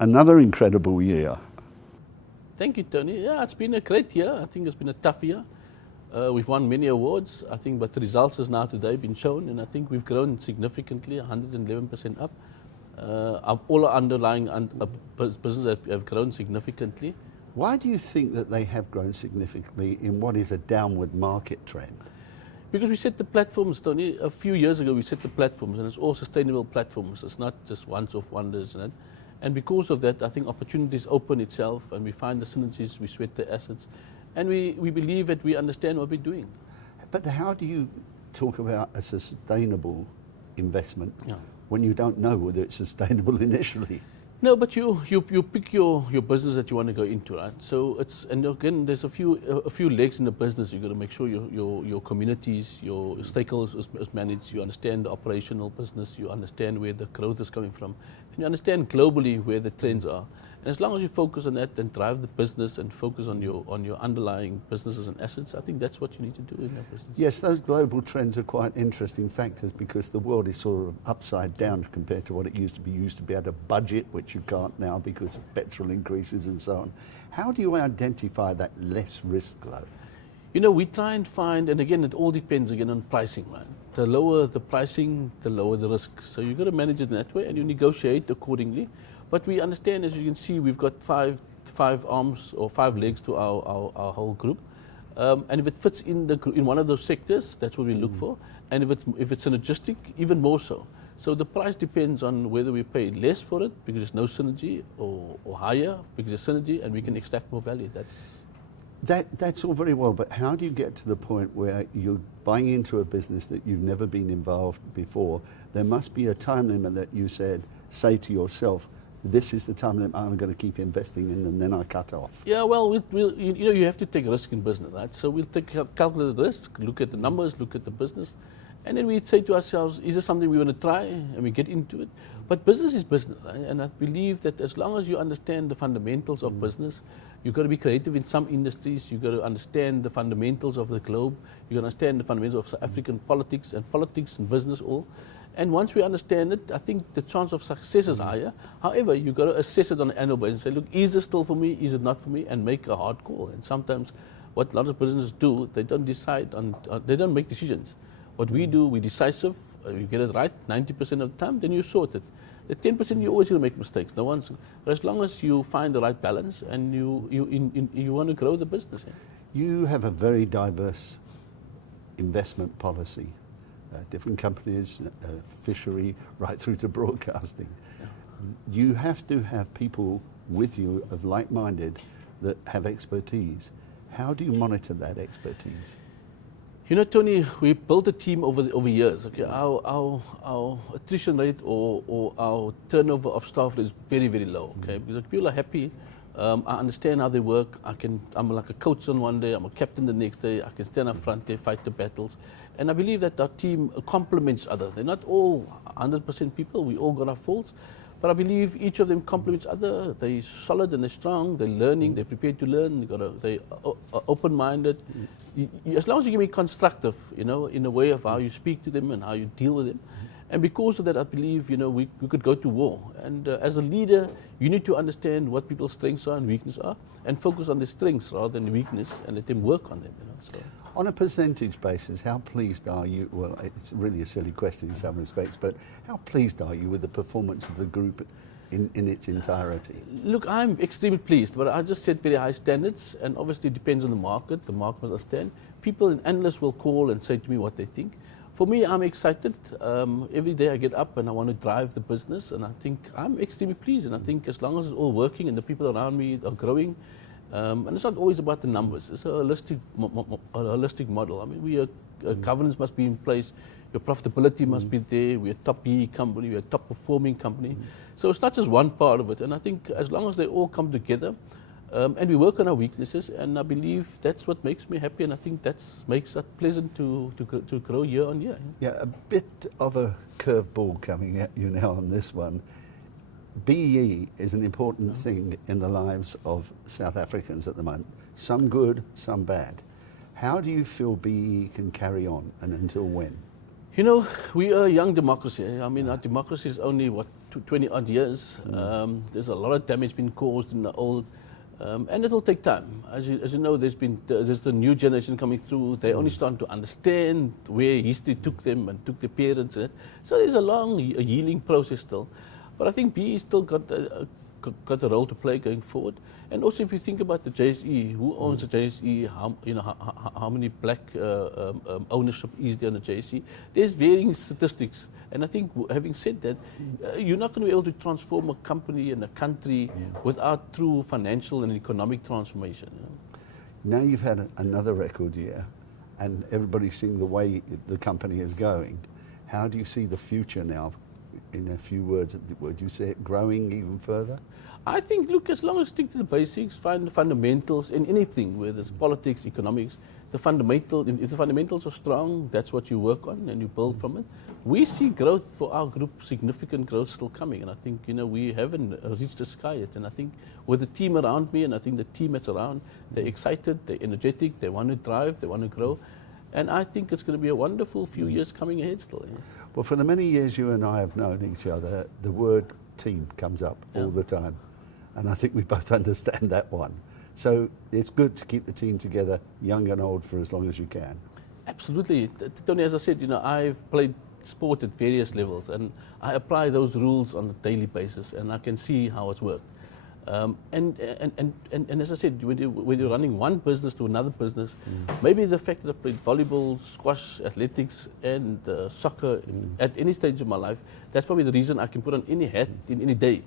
another incredible year. Thank you, Tony. Yeah, it's been a great year. I think it's been a tough year. We've won many awards, I think, but the results has now today been shown, and I think we've grown significantly, 111% up. All our underlying businesses have grown significantly. Why do you think that they have grown significantly in what is a downward market trend? Because we set the platforms, Tony. A few years ago, we set the platforms, and it's all sustainable platforms. It's not just once-off wonders. And because of that, I think opportunities open itself, and we find the synergies, we sweat the assets, and we believe that we understand what we're doing. But how do you talk about a sustainable investment when you don't know whether it's sustainable initially? No, but you pick your business that you want to go into, right? So and again, there's a few legs in the business. You've got to make sure your communities, your stakeholders is managed. You understand the operational business. You understand where the growth is coming from, and you understand globally where the trends are. And as long as you focus on that and drive the business and focus on your underlying businesses and assets, I think that's what you need to do in your business. Yes, those global trends are quite interesting factors because the world is sort of upside down compared to what it used to be. You used to be able to budget, which you can't now because of petrol increases and so on. How do you identify that less risk load? You know, we try and find, and again, it all depends again on pricing, right? The lower the pricing, the lower the risk. So you've got to manage it in that way, and you negotiate accordingly. But we understand, as you can see, we've got five arms or 5 legs to our whole group. And if it fits in one of those sectors, that's what we look for. And if it's synergistic, even more so. So the price depends on whether we pay less for it because there's no synergy, or higher because there's synergy, and we can extract more value. That's all very well, but how do you get to the point where you're buying into a business that you've never been involved before? There must be a time limit that you say to yourself, this is the time limit I'm going to keep investing in, and then I cut off. Yeah, well, you have to take risk in business, right? So we'll take calculated risk, look at the numbers, look at the business, and then we say to ourselves, is this something we want to try? And we get into it. But business is business, right? And I believe that as long as you understand the fundamentals of business, you've got to be creative in some industries, you've got to understand the fundamentals of the globe, you've got to understand the fundamentals of South African politics and business all. And once we understand it, I think the chance of success is higher. However, you've got to assess it on an annual basis and say, look, is this still for me? Is it not for me? And make a hard call. And sometimes what a lot of businesses do, they don't decide they don't make decisions. What we do, we're decisive, you get it right 90% of the time, then you sort it. The 10% you always going to make mistakes. But as long as you find the right balance and you want to grow the business. You have a very diverse investment policy. Different companies, fishery, right through to broadcasting. Yeah. You have to have people with you of like-minded that have expertise. How do you monitor that expertise? You know, Tony, we built a team over years. Okay, our attrition rate or our turnover of staff is very, very low. Okay, because people are happy. I understand how they work. I'm like a coach on one day, I'm a captain the next day. I can stand up front there, fight the battles. And I believe that our team complements each other. They're not all 100% people. We all got our faults. But I believe each of them complements other. They're solid and they're strong. They're learning. They're prepared to learn. They're open-minded. As long as you can be constructive, you know, in a way of how you speak to them and how you deal with them. And because of that, I believe, you know, we could go to war. And as a leader, you need to understand what people's strengths are and weaknesses are, and focus on the strengths rather than the weakness, and let them work on them. You know, so. On a percentage basis, how pleased are you? Well, it's really a silly question in some respects, but how pleased are you with the performance of the group in its entirety? Look, I'm extremely pleased, but I just set very high standards, and obviously it depends on the market. The market must understand. People and analysts will call and say to me what they think. For me, I'm excited. Every day I get up and I want to drive the business, and I think I'm extremely pleased. And I think as long as it's all working and the people around me are growing, and it's not always about the numbers. It's a holistic model. I mean, governance must be in place. Your profitability must be there. We're a top PE company. We're a top performing company. So it's not just one part of it. And I think as long as they all come together, and we work on our weaknesses, and I believe that's what makes me happy, and I think that makes it pleasant to grow year on year. Yeah, a bit of a curveball coming at you now on this one. BEE is an important thing in the lives of South Africans at the moment. Some good, some bad. How do you feel BEE can carry on, and until when? You know, we are a young democracy. I mean, our democracy is only, 20 odd years. There's a lot of damage been caused in the old, and it will take time. As you know, there's the new generation coming through. They're only starting to understand where history took them and took their parents. So there's a long healing process still. But I think BE still got a role to play going forward. And also, if you think about the JSE, who owns the JSE? How many black ownership is there on the JSE? There's varying statistics. And I think, having said that, you're not going to be able to transform a company and a country without true financial and economic transformation. Now you've had another record year, and everybody's seeing the way the company is going. How do you see the future now? In a few words, would you say it growing even further? I think, look, as long as you stick to the basics, find the fundamentals in anything, whether it's politics, economics, if the fundamentals are strong, that's what you work on and you build from it. We see growth for our group, significant growth still coming, and I think, we haven't reached the sky yet. And I think with the team around me, and I think the team that's around, they're excited, they're energetic, they want to drive, they want to grow, and I think it's going to be a wonderful few years coming ahead still. Well, for the many years you and I have known each other, the word team comes up all the time. And I think we both understand that one. So it's good to keep the team together, young and old, for as long as you can. Absolutely. Tony, as I said, I've played sport at various levels, and I apply those rules on a daily basis, and I can see how it's worked. And as I said, when you're running one business to another business, maybe the fact that I played volleyball, squash, athletics, and soccer at any stage of my life, that's probably the reason I can put on any hat in any day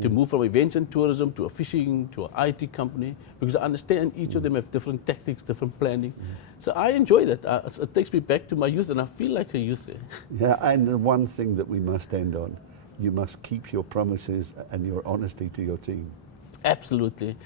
to move from events and tourism to a fishing to an IT company, because I understand each of them have different tactics, different planning. So I enjoy that. It takes me back to my youth, and I feel like a youth there. Yeah, and the one thing that we must end on, you must keep your promises and your honesty to your team. Absolutely.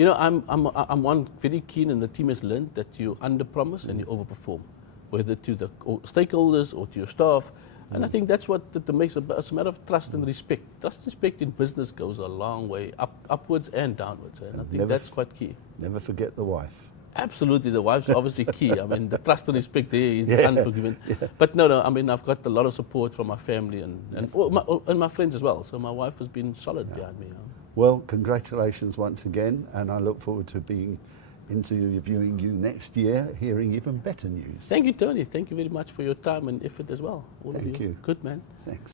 I'm one very keen, and the team has learned that you under-promise and you over-perform, whether to the stakeholders or to your staff. And I think that's what makes it's a matter of trust and respect. Trust and respect in business goes a long way, upwards and downwards. And I think that's quite key. Never forget the wife. Absolutely, the wife's obviously key. I mean, the trust and respect there is unforgiving. Yeah. But no, I mean, I've got a lot of support from my family and my friends as well. So my wife has been solid behind me. Well, congratulations once again, and I look forward to being interviewing you next year, hearing even better news. Thank you, Tony. Thank you very much for your time and effort as well. Thank you. Good, man. Thanks.